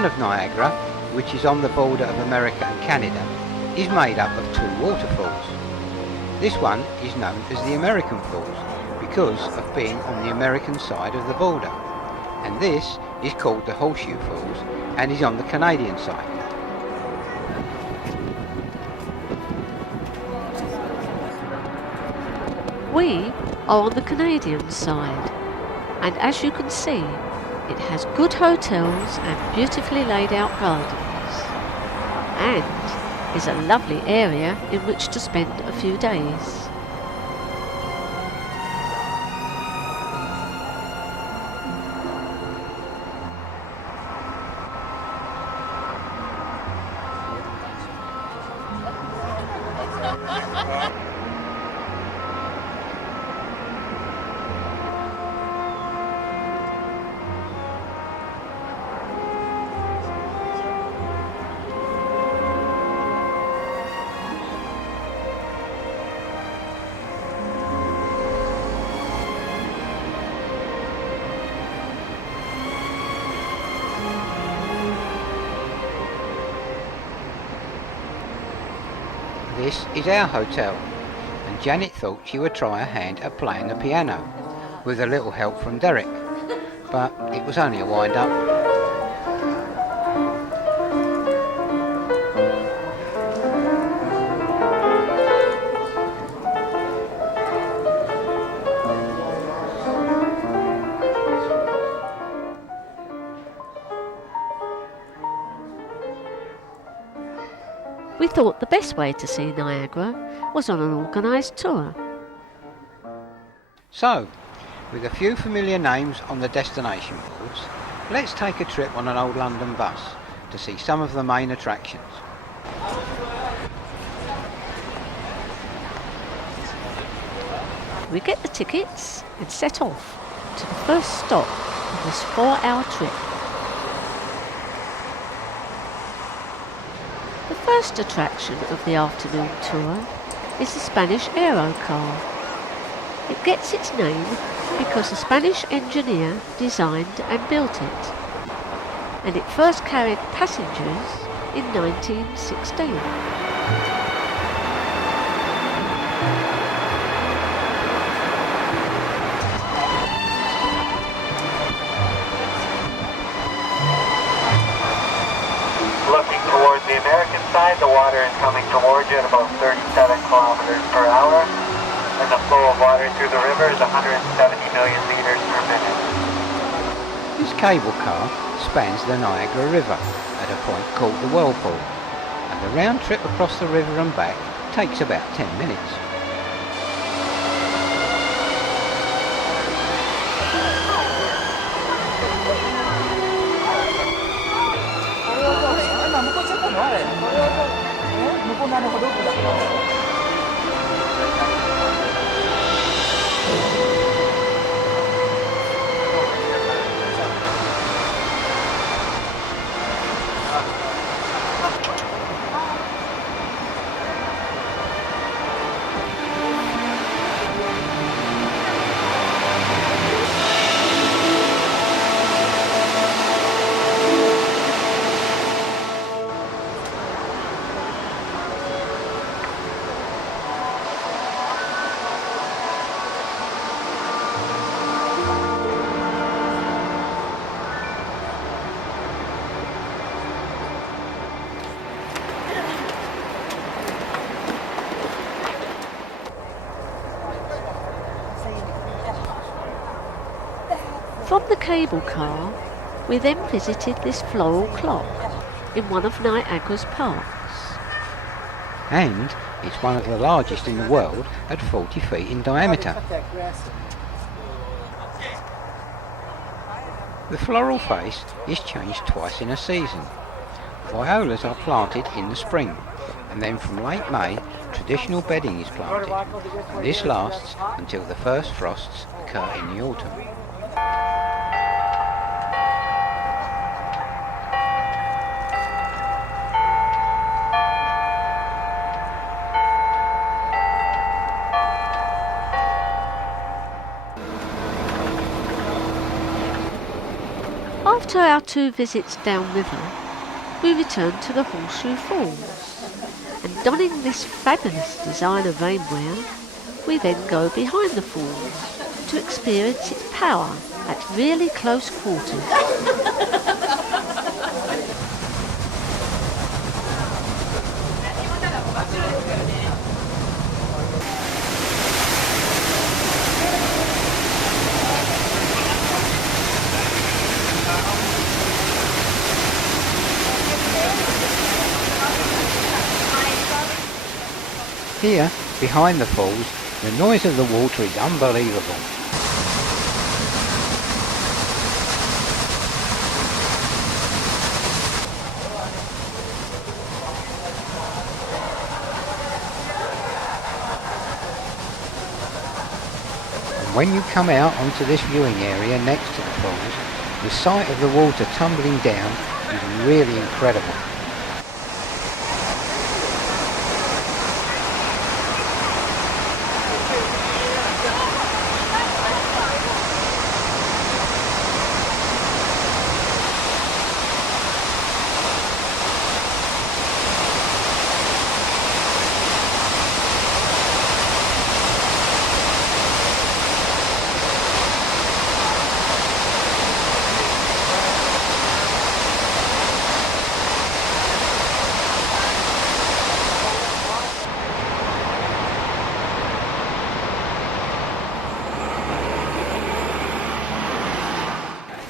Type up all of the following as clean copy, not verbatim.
town of Niagara, which is on the border of America and Canada, is made up of two waterfalls. This one is known as the American Falls because of being on the American side of the border, and this is called the Horseshoe Falls and is on the Canadian side. We are on the Canadian side, and as you can see, it has good hotels and beautifully laid out gardens, and is a lovely area in which to spend a few days. This is our hotel, and Janet thought she would try her hand at playing the piano, with a little help from Derek, but it was only a wind-up. We thought the best way to see Niagara was on an organised tour. So, with a few familiar names on the destination boards, let's take a trip on an old London bus to see some of the main attractions. We get the tickets and set off to the first stop of this 4-hour trip. The first attraction of the afternoon tour is the Spanish Aero car. It gets its name because a Spanish engineer designed and built it, and it first carried passengers in 1916. Looking towards the American side, the water is coming towards you at about 37 kilometers per hour, and the flow of water through the river is 170 million liters per minute. This cable car spans the Niagara River at a point called the Whirlpool, and the round trip across the river and back takes about 10 minutes. From the cable car, we then visited this floral clock in one of Niagara's parks. And it's one of the largest in the world at 40 feet in diameter. The floral face is changed twice in a season. Violas are planted in the spring, and then from late May, traditional bedding is planted, and this lasts until the first frosts occur in the autumn. After our 2 visits downriver, we return to the Horseshoe Falls, and donning this fabulous designer rainwear, we then go behind the falls to experience its power at really close quarters. Here, behind the falls, the noise of the water is unbelievable. And when you come out onto this viewing area next to the falls, the sight of the water tumbling down is really incredible.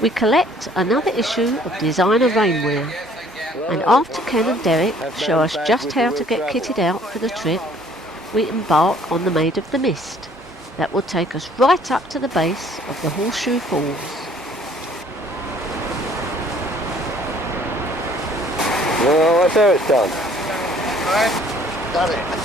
We collect another issue of designer rainwear, and after Ken and Derek show us just how to get kitted out for the trip, we embark on the Maid of the Mist that will take us right up to the base of the Horseshoe Falls. Well, what's Eric's done? Done it.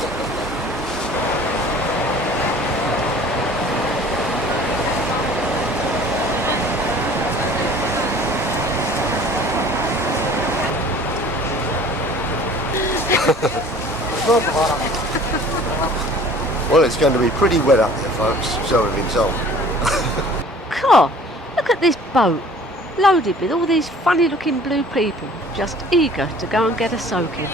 Well, it's going to be pretty wet up there, folks, so we've been told. Car, look at this boat, loaded with all these funny looking blue people, just eager to go and get a soaking.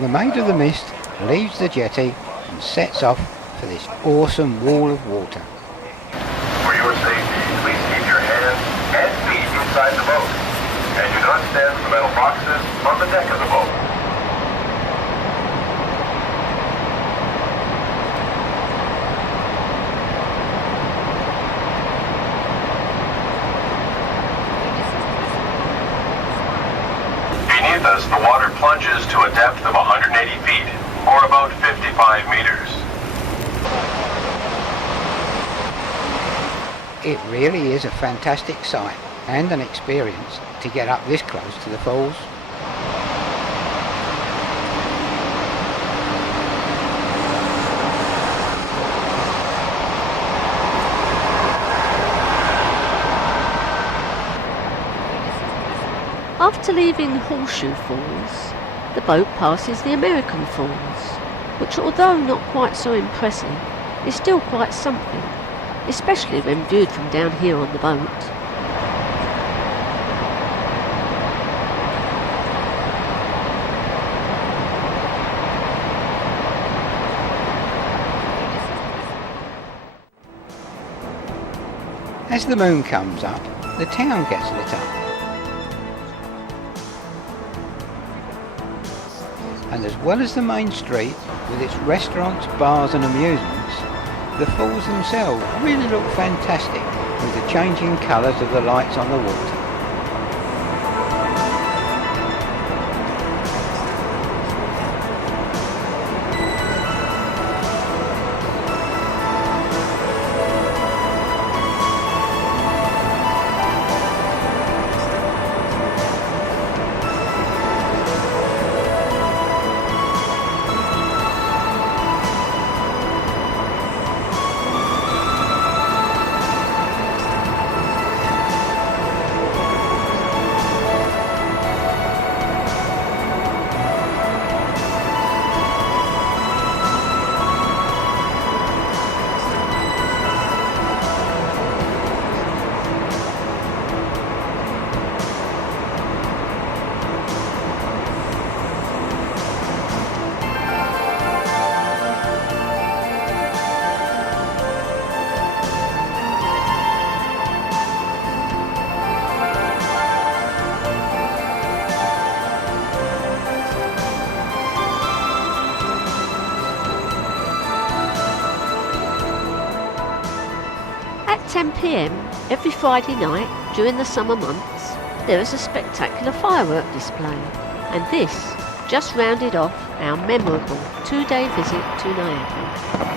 The Maid of the Mist leaves the jetty and sets off for this awesome wall of water. For your safety, please keep your hands and feet inside the boat, and do not stand for metal boxes on the deck of the boat. Beneath us, the water plunges to a depth of 180 feet, or about 55 meters. It really is a fantastic sight and an experience to get up this close to the falls. After leaving Horseshoe Falls, the boat passes the American Falls, which, although not quite so impressive, is still quite something, especially when viewed from down here on the boat. As the moon comes up, the town gets lit up. And as well as the main street, with its restaurants, bars and amusements, the falls themselves really look fantastic with the changing colours of the lights on the water. 10 p.m. every Friday night during the summer months, there is a spectacular firework display, and this just rounded off our memorable 2-day visit to Niagara.